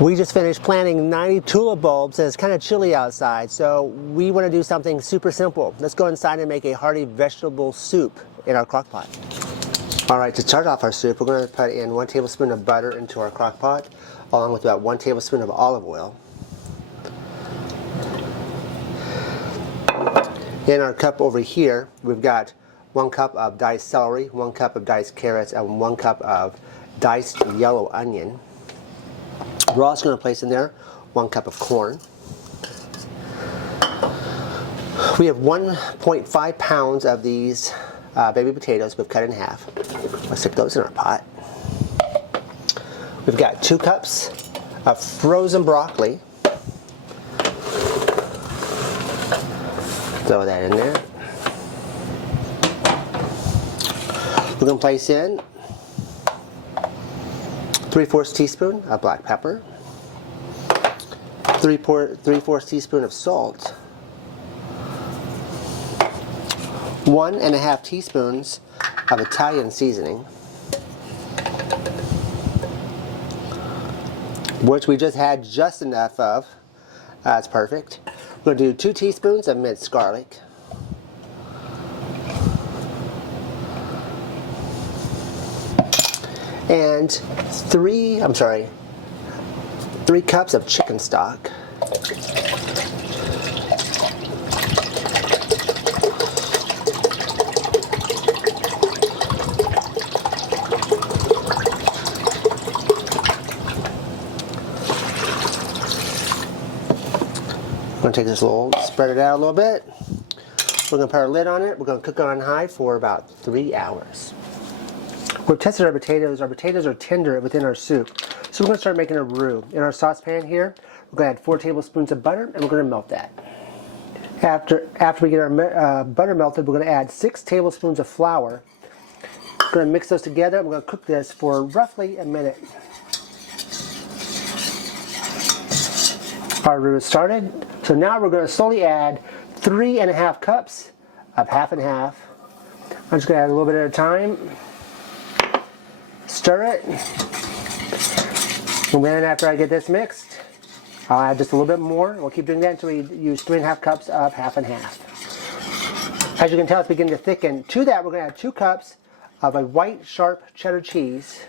We just finished planting 90 tulip bulbs and it's kind of chilly outside, so we want to do something super simple. Let's go inside and make a hearty vegetable soup in our crock pot. Alright, to start off our soup, we're going to put in 1 tablespoon of butter into our crock pot, along with about 1 tablespoon of olive oil. In our cup over here, we've got 1 cup of diced celery, 1 cup of diced carrots, and 1 cup of diced yellow onion. We're also going to place in there 1 cup of corn. We have 1.5 pounds of these baby potatoes we've cut in half. Let's stick those in our pot. We've got 2 cups of frozen broccoli. Throw that in there. We're going to place in 3/4 teaspoon of black pepper, 3/4 teaspoon of salt, 1.5 teaspoons of Italian seasoning, which we just had just enough of. That's perfect. We're going to do 2 teaspoons of minced garlic, and 3 cups of chicken stock. I'm going to take this spread it out a little bit. We're going to put our lid on it. We're going to cook it on high for about 3 hours. We've tested our potatoes. Our potatoes are tender within our soup. So we're going to start making a roux. In our saucepan here, we're going to add 4 tablespoons of butter, and we're going to melt that. After we get our butter melted, we're going to add 6 tablespoons of flour. We're going to mix those together, and we're going to cook this for roughly a minute. Our roux is started. So now we're going to slowly add 3.5 cups of half and half. I'm just going to add a little bit at a time. Stir it. And then after I get this mixed, I'll add just a little bit more. We'll keep doing that until we use 3.5 cups of half and half. As you can tell, it's beginning to thicken. To that, we're going to add 2 cups of a white sharp cheddar cheese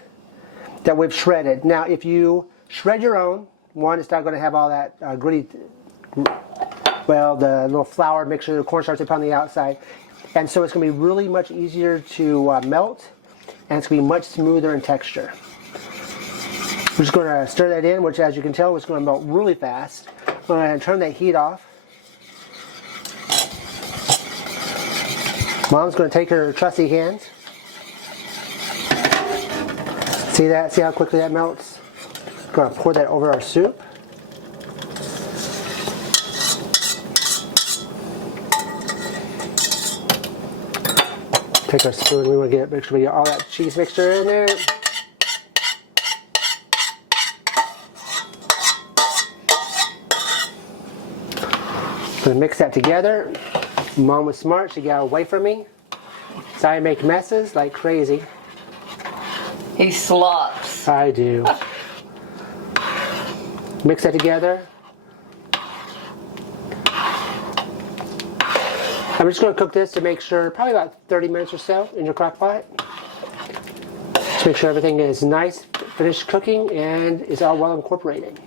that we've shredded. Now, if you shred your own, one, it's not going to have all that gritty, well, the little flour mixture, the cornstarch up on the outside. And so it's going to be really much easier to melt, and it's going to be much smoother in texture. We're just going to stir that in, which, as you can tell, is going to melt really fast. We're going to turn that heat off. Mom's going to take her trusty hands. See that? See how quickly that melts? We're going to pour that over our soup. Take our spoon. We want to make sure we get all that cheese mixture in there. I'm going to mix that together. Mom was smart. She got away from me. So I make messes like crazy. He slops. I do. Mix that together. I'm just going to cook this to make sure, probably about 30 minutes or so in your crock pot. Just make sure everything is nice, finished cooking, and is all well incorporated.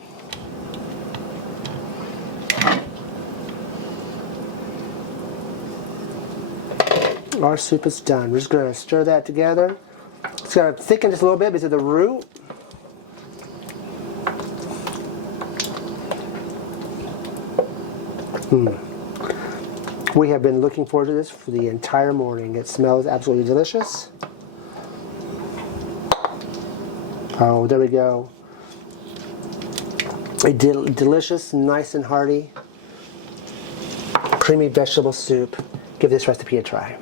Our soup is done. We're just going to stir that together. It's going to thicken just a little bit because of the roux. We have been looking forward to this for the entire morning. It smells absolutely delicious. Oh, there we go. A delicious, nice and hearty, creamy vegetable soup. Give this recipe a try.